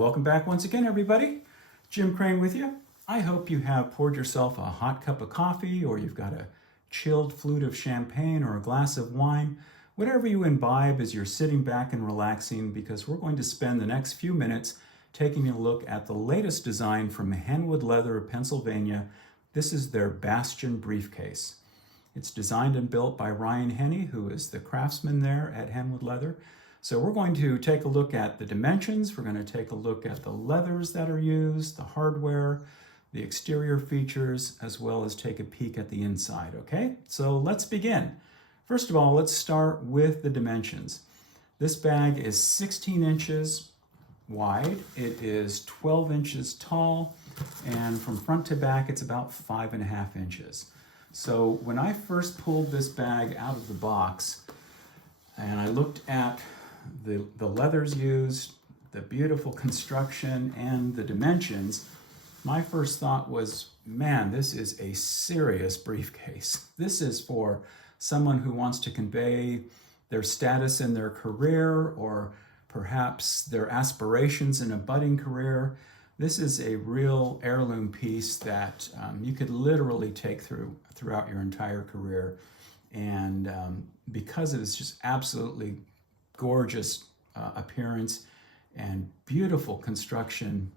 welcome back once again, everybody. Jim Crane with you. I hope you have poured yourself a hot cup of coffee, or you've got a chilled flute of champagne or a glass of wine, whatever you imbibe as you're sitting back and relaxing, because we're going to spend the next few minutes taking a look at the latest design from Hennwood Leather of Pennsylvania. This is their Bastion Briefcase. It's designed and built by Ryan Henney, who is the craftsman there at Hennwood Leather. So we're going to take a look at the dimensions, we're going to take a look at the leathers that are used, the hardware, the exterior features, as well as take a peek at the inside, okay? So let's begin. First of all, let's start with the dimensions. This bag is 16 inches wide, it is 12 inches tall, and from front to back it's about 5.5 inches. So when I first pulled this bag out of the box and I looked at the leathers used, the beautiful construction, and the dimensions, my first thought was, man, this is a serious briefcase. This is for someone who wants to convey their status in their career, or perhaps their aspirations in a budding career. This is a real heirloom piece that you could literally take throughout your entire career. And because of its just absolutely gorgeous appearance and beautiful construction,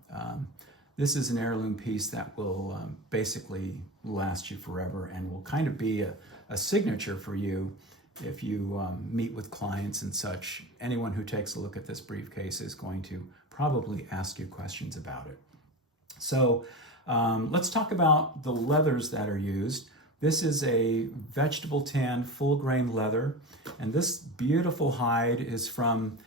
this is an heirloom piece that will basically last you forever and will kind of be a signature for you if you meet with clients and such. Anyone who takes a look at this briefcase is going to probably ask you questions about it. So let's talk about the leathers that are used. This is a vegetable tan full grain leather, and this beautiful hide is from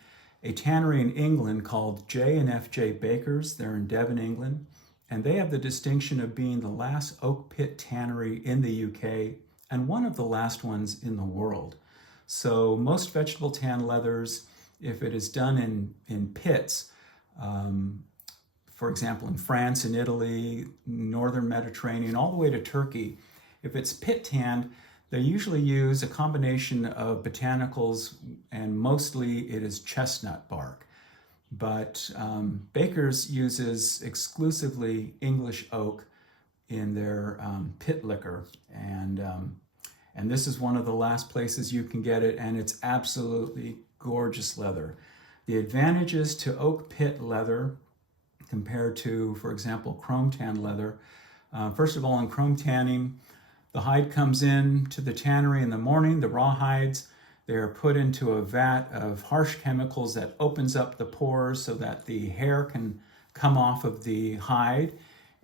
a tannery in England called J&F Bakers. They're in Devon, England, and they have the distinction of being the last oak pit tannery in the UK and one of the last ones in the world. So most vegetable tan leathers, if it is done in pits, for example in France and Italy, northern Mediterranean, all the way to Turkey, if it's pit tanned, they usually use a combination of botanicals, and mostly it is chestnut bark. But Baker's uses exclusively English oak in their pit liquor, and this is one of the last places you can get it, and it's absolutely gorgeous leather. The advantages to oak pit leather compared to, for example, chrome tan leather. First of all, in chrome tanning, the hide comes in to the tannery in the morning, the raw hides. They are put into a vat of harsh chemicals that opens up the pores so that the hair can come off of the hide.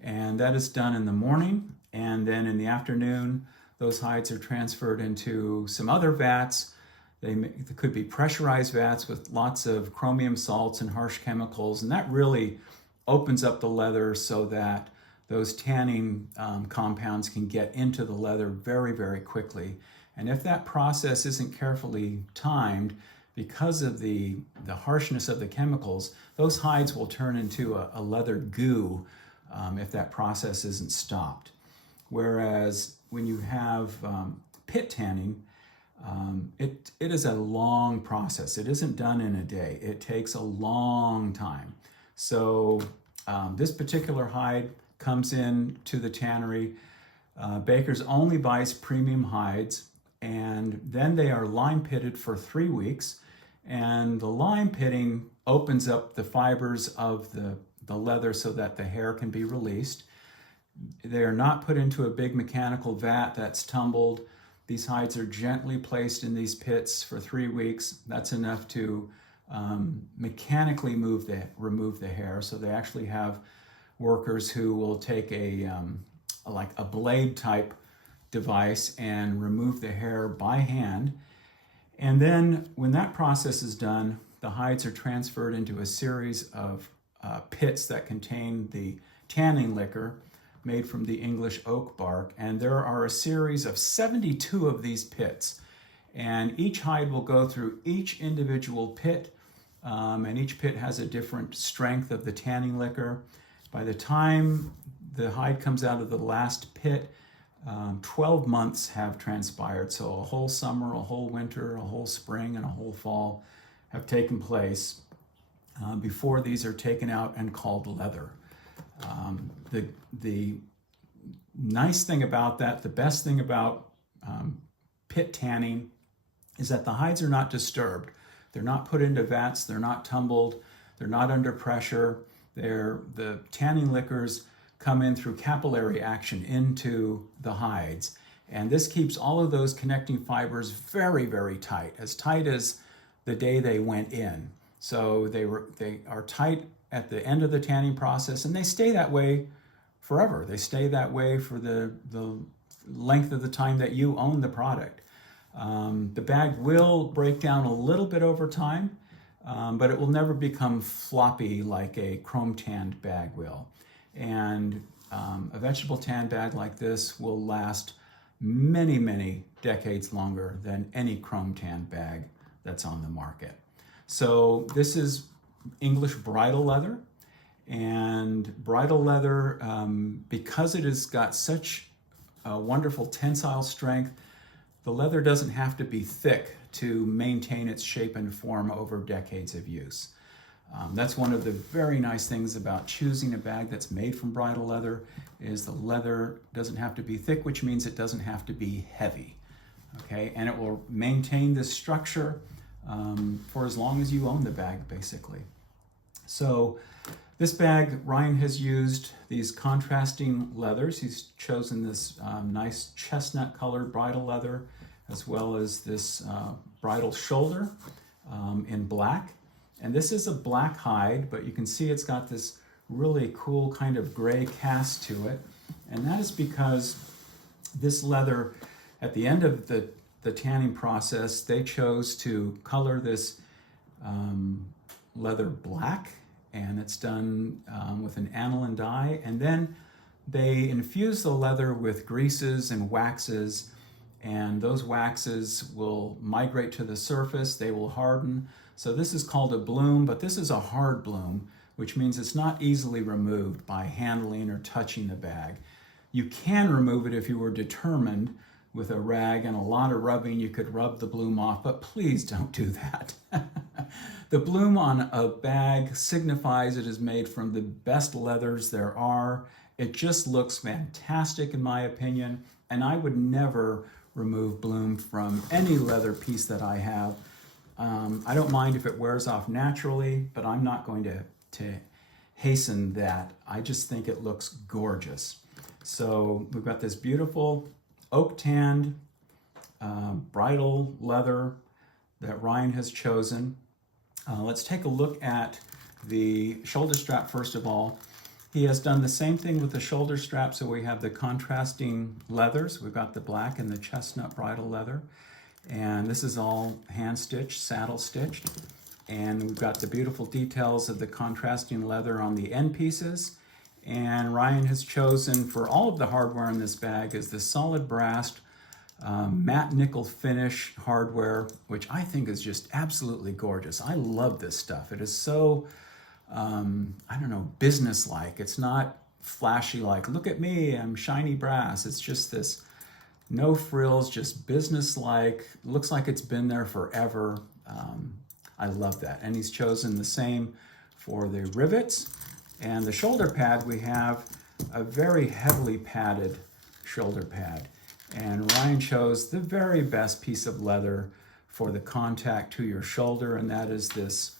And that is done in the morning. And then in the afternoon, those hides are transferred into some other vats. They could be pressurized vats with lots of chromium salts and harsh chemicals. And that really opens up the leather so that those tanning compounds can get into the leather very, very quickly. And if that process isn't carefully timed, because of the harshness of the chemicals, those hides will turn into a leather goo if that process isn't stopped. Whereas when you have pit tanning, it is a long process. It isn't done in a day. It takes a long time. So this particular hide comes in to the tannery. Baker's only buys premium hides, and then they are lime pitted for 3 weeks. And the lime pitting opens up the fibers of the leather so that the hair can be released. They are not put into a big mechanical vat that's tumbled. These hides are gently placed in these pits for 3 weeks. That's enough to mechanically remove the hair. So they actually have workers who will take like a blade type device and remove the hair by hand. And then when that process is done, the hides are transferred into a series of pits that contain the tanning liquor made from the English oak bark. And there are a series of 72 of these pits. And each hide will go through each individual pit, and each pit has a different strength of the tanning liquor. By the time the hide comes out of the last pit, 12 months have transpired. So a whole summer, a whole winter, a whole spring, and a whole fall have taken place. before these are taken out and called leather. The nice thing about that, the best thing about pit tanning is that the hides are not disturbed. They're not put into vats, they're not tumbled, they're not under pressure. The tanning liquors come in through capillary action into the hides. And this keeps all of those connecting fibers very, very tight as the day they went in. So they are tight at the end of the tanning process, and they stay that way forever. They stay that way for the length of the time that you own the product. The bag will break down a little bit over time, but it will never become floppy like a chrome tanned bag will. And a vegetable tan bag like this will last many, many decades longer than any chrome tan bag that's on the market. So this is English bridle leather, and bridle leather, because it has got such a wonderful tensile strength, the leather doesn't have to be thick to maintain its shape and form over decades of use. That's one of the very nice things about choosing a bag that's made from bridle leather, is the leather doesn't have to be thick, which means it doesn't have to be heavy. Okay, and it will maintain this structure for as long as you own the bag, basically. So this bag, Ryan has used these contrasting leathers. He's chosen this nice chestnut colored bridle leather, as well as this bridle shoulder in black. And this is a black hide, but you can see it's got this really cool kind of gray cast to it. And that is because this leather, at the end of the tanning process, they chose to color this leather black, and it's done with an aniline dye. And then they infuse the leather with greases and waxes, and those waxes will migrate to the surface, they will harden. So this is called a bloom, but this is a hard bloom, which means it's not easily removed by handling or touching the bag. You can remove it if you were determined. With a rag and a lot of rubbing, you could rub the bloom off, but please don't do that. The bloom on a bag signifies it is made from the best leathers there are. It just looks fantastic in my opinion, and I would never remove bloom from any leather piece that I have. I don't mind if it wears off naturally, but I'm not going to hasten that. I just think it looks gorgeous. So we've got this beautiful oak tanned bridle leather that Ryan has chosen. Let's take a look at the shoulder strap first of all. He has done the same thing with the shoulder strap, so we have the contrasting leathers. We've got the black and the chestnut bridle leather, and this is all hand stitched, saddle stitched, and we've got the beautiful details of the contrasting leather on the end pieces. And Ryan has chosen for all of the hardware in this bag is the solid brass matte nickel finish hardware, which I think is just absolutely gorgeous. I love this stuff. It is so, I don't know, business-like. It's not flashy like, look at me, I'm shiny brass. It's just this no frills, just business-like. Looks like it's been there forever. I love that. And he's chosen the same for the rivets. And the shoulder pad, we have a very heavily padded shoulder pad. And Ryan chose the very best piece of leather for the contact to your shoulder, and that is this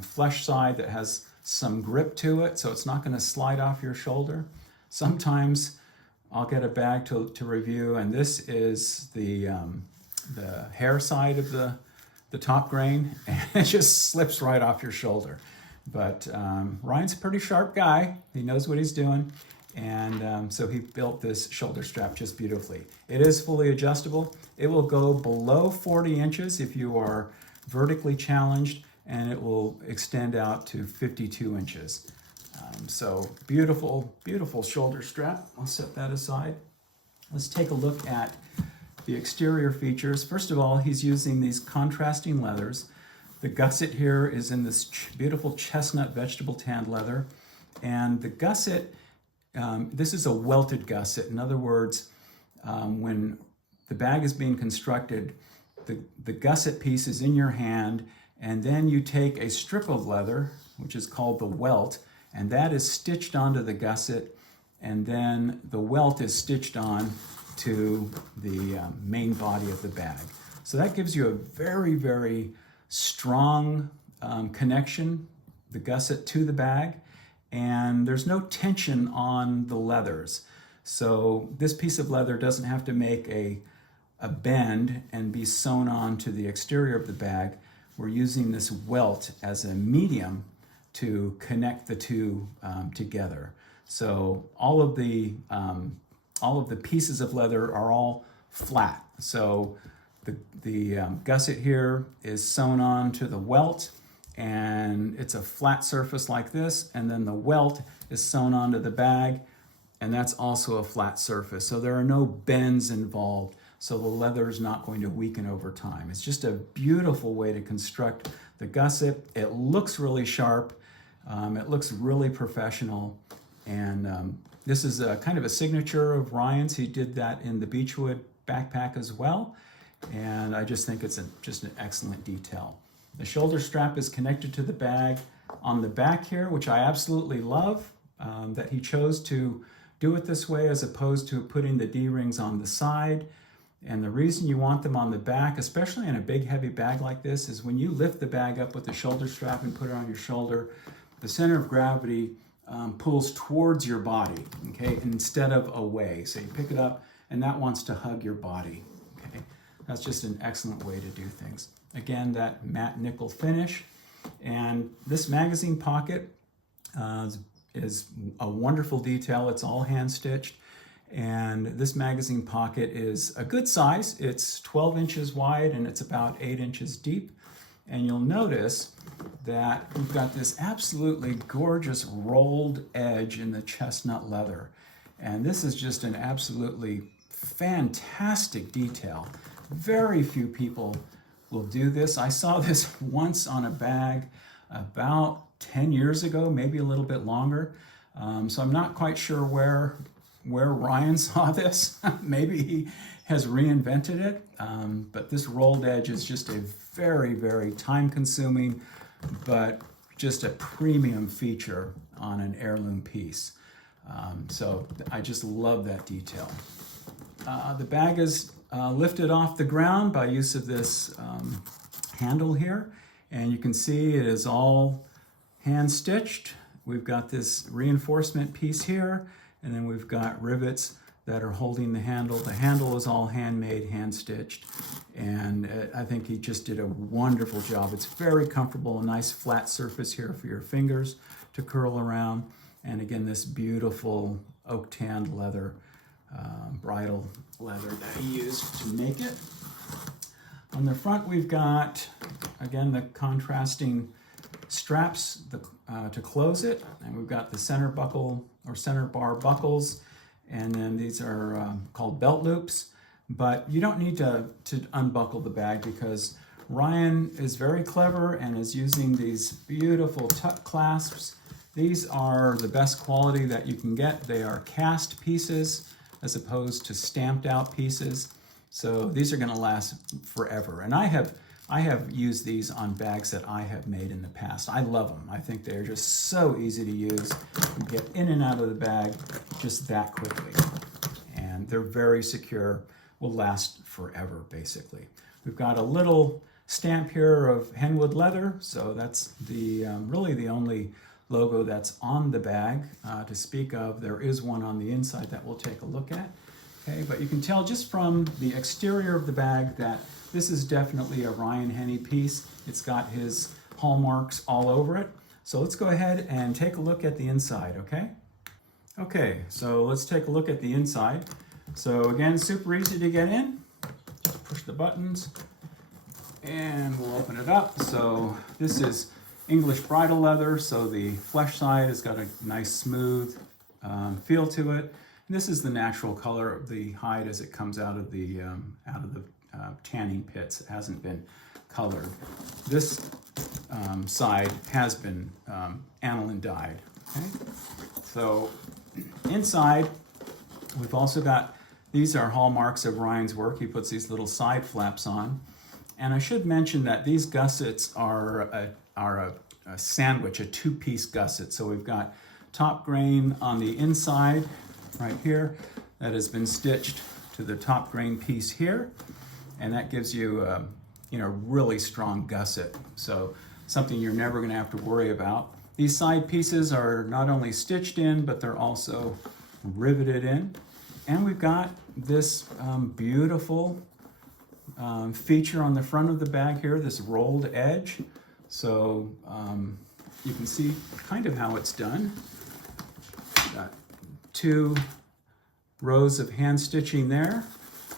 flesh side that has some grip to it, so it's not going to slide off your shoulder. Sometimes I'll get a bag to review, and this is the hair side of the top grain, and it just slips right off your shoulder. But Ryan's a pretty sharp guy. He knows what he's doing. And so he built this shoulder strap just beautifully. It is fully adjustable. It will go below 40 inches if you are vertically challenged, and it will extend out to 52 inches. So beautiful, beautiful shoulder strap. I'll set that aside. Let's take a look at the exterior features. First of all, he's using these contrasting leathers. The gusset here is in this beautiful chestnut vegetable tanned leather. And the gusset, this is a welted gusset. In other words, when the bag is being constructed, the gusset piece is in your hand, and then you take a strip of leather, which is called the welt, and that is stitched onto the gusset, and then the welt is stitched on to the main body of the bag. So that gives you a very, very strong connection, the gusset to the bag, and there's no tension on the leathers. So this piece of leather doesn't have to make a bend and be sewn on to the exterior of the bag. We're using this welt as a medium to connect the two together. So all of the pieces of leather are all flat. So the gusset here is sewn on to the welt, and it's a flat surface like this, and then the welt is sewn onto the bag, and that's also a flat surface. So there are no bends involved, so the leather is not going to weaken over time. It's just a beautiful way to construct the gusset. It looks really sharp, it looks really professional, and this is a kind of a signature of Ryan's. He did that in the Beechwood backpack as well, and I just think it's just an excellent detail. The shoulder strap is connected to the bag on the back here, which I absolutely love, that he chose to do it this way as opposed to putting the D-rings on the side. And the reason you want them on the back, especially in a big heavy bag like this, is when you lift the bag up with the shoulder strap and put it on your shoulder, the center of gravity pulls towards your body, okay, instead of away. So you pick it up and that wants to hug your body, okay? That's just an excellent way to do things. Again, that matte nickel finish. And this magazine pocket is a wonderful detail. It's all hand stitched. And this magazine pocket is a good size. It's 12 inches wide and it's about 8 inches deep. And you'll notice that we've got this absolutely gorgeous rolled edge in the chestnut leather. And this is just an absolutely fantastic detail. Very few people will do this. I saw this once on a bag about 10 years ago, maybe a little bit longer. So I'm not quite sure where Ryan saw this. Maybe he has reinvented it, but this rolled edge is just a very, very time-consuming, but just a premium feature on an heirloom piece. So I just love that detail. The bag is lifted off the ground by use of this handle here, and you can see it is all hand-stitched. We've got this reinforcement piece here, and then we've got rivets that are holding the handle. The handle is all handmade, hand-stitched, and I think he just did a wonderful job. It's very comfortable, a nice flat surface here for your fingers to curl around, and again, this beautiful oak-tanned leather, bridle leather that he used to make it. On the front, we've got, again, the contrasting straps to close it, and we've got the center buckle or center bar buckles, and then these are called belt loops, but you don't need to unbuckle the bag because Ryan is very clever and is using these beautiful tuck clasps. These are the best quality that you can get. They are cast pieces as opposed to stamped out pieces, so these are going to last forever. And I have used these on bags that I have made in the past. I love them. I think they're just so easy to use. You get in and out of the bag just that quickly. And they're very secure, will last forever, basically. We've got a little stamp here of Hennwood leather, so that's the really the only logo that's on the bag to speak of. There is one on the inside that we'll take a look at. Okay, but you can tell just from the exterior of the bag that this is definitely a Ryan Henney piece. It's got his hallmarks all over it. So let's go ahead and take a look at the inside, okay? Okay, so let's take a look at the inside. So again, super easy to get in. Just push the buttons and we'll open it up. So this is English bridle leather, so the flesh side has got a nice smooth feel to it. And this is the natural color of the hide as it comes out of the tanning pits. It hasn't been colored. This side has been aniline dyed. Okay? So inside, we've also got, these are hallmarks of Ryan's work. He puts these little side flaps on. And I should mention that these gussets are a sandwich, a two-piece gusset. So we've got top grain on the inside right here that has been stitched to the top grain piece here, and that gives you really strong gusset. So something you're never going to have to worry about. These side pieces are not only stitched in, but they're also riveted in. And we've got this beautiful feature on the front of the bag here, this rolled edge. So you can see kind of how it's done. Got 2 rows of hand stitching there,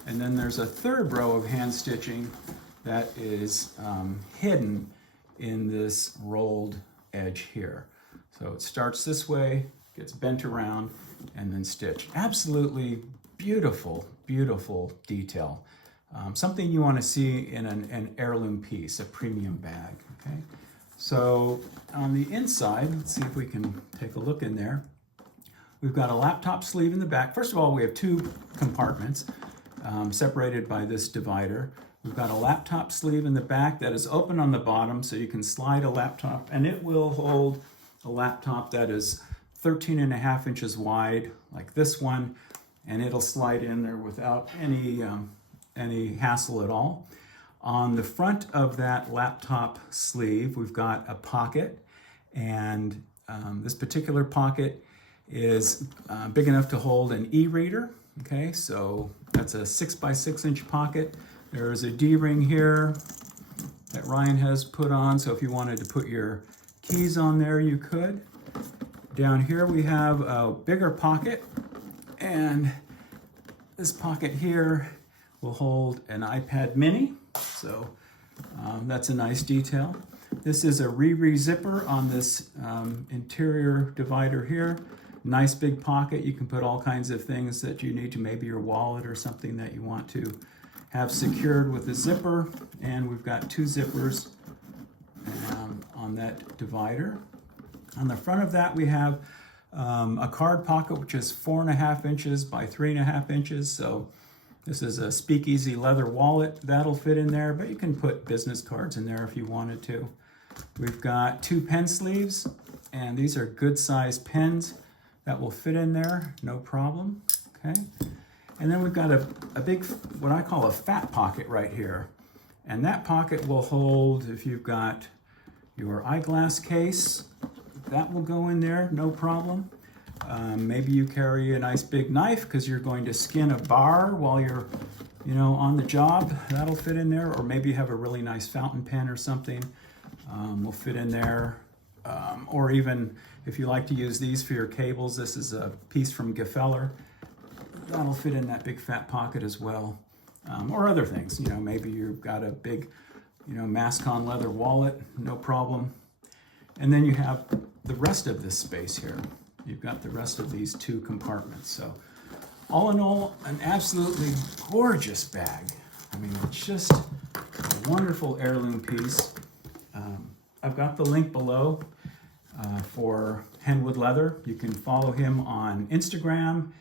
and then there's a 3rd row of hand stitching that is hidden in this rolled edge here. So it starts this way, gets bent around, and then stitched. Absolutely beautiful, beautiful detail. Something you want to see in an heirloom piece, a premium bag. Okay. So on the inside, let's see if we can take a look in there. We've got a laptop sleeve in the back. First of all, we have 2 compartments separated by this divider. We've got a laptop sleeve in the back that is open on the bottom, so you can slide a laptop, and it will hold a laptop that is 13.5 inches wide, like this one, and it'll slide in there without any hassle at all. On the front of that laptop sleeve, we've got a pocket, and this particular pocket is big enough to hold an e-reader. Okay, so that's a 6x6 inch pocket. There's a D-ring here that Ryan has put on, so if you wanted to put your keys on there, you could. Down here we have a bigger pocket, and this pocket here will hold an iPad mini, so that's a nice detail. This is a re-zipper on this interior divider here. Nice big pocket. You can put all kinds of things that you need to, maybe your wallet or something that you want to have secured with the zipper. And we've got 2 zippers on that divider. On the front of that we have a card pocket, which is 4.5 inches by 3.5 inches. So this is a speakeasy leather wallet. That'll fit in there, but you can put business cards in there if you wanted to. We've got 2 pen sleeves, and these are good sized pens that will fit in there, no problem. Okay. And then we've got a big, what I call a fat pocket right here. And that pocket will hold, if you've got your eyeglass case, that will go in there, no problem. Maybe you carry a nice big knife because you're going to skin a bar while you're, on the job. That'll fit in there. Or maybe you have a really nice fountain pen or something. Will fit in there. Or even if you like to use these for your cables, this is a piece from Gefeller. That'll fit in that big fat pocket as well. Or other things, maybe you've got a big, mask-on leather wallet, no problem. And then you have the rest of this space here. You've got the rest of these 2 compartments. So all in all, an absolutely gorgeous bag. I mean, it's just a wonderful heirloom piece. I've got the link below for Hennwood Leather. You can follow him on Instagram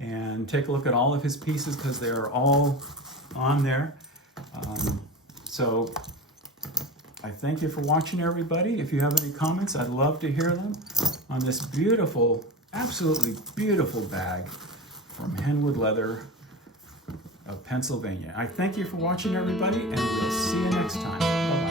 and take a look at all of his pieces because they are all on there. So I thank you for watching, everybody. If you have any comments, I'd love to hear them on this beautiful, absolutely beautiful bag from Hennwood Leather of Pennsylvania. I thank you for watching, everybody, and we'll see you next time. Bye-bye.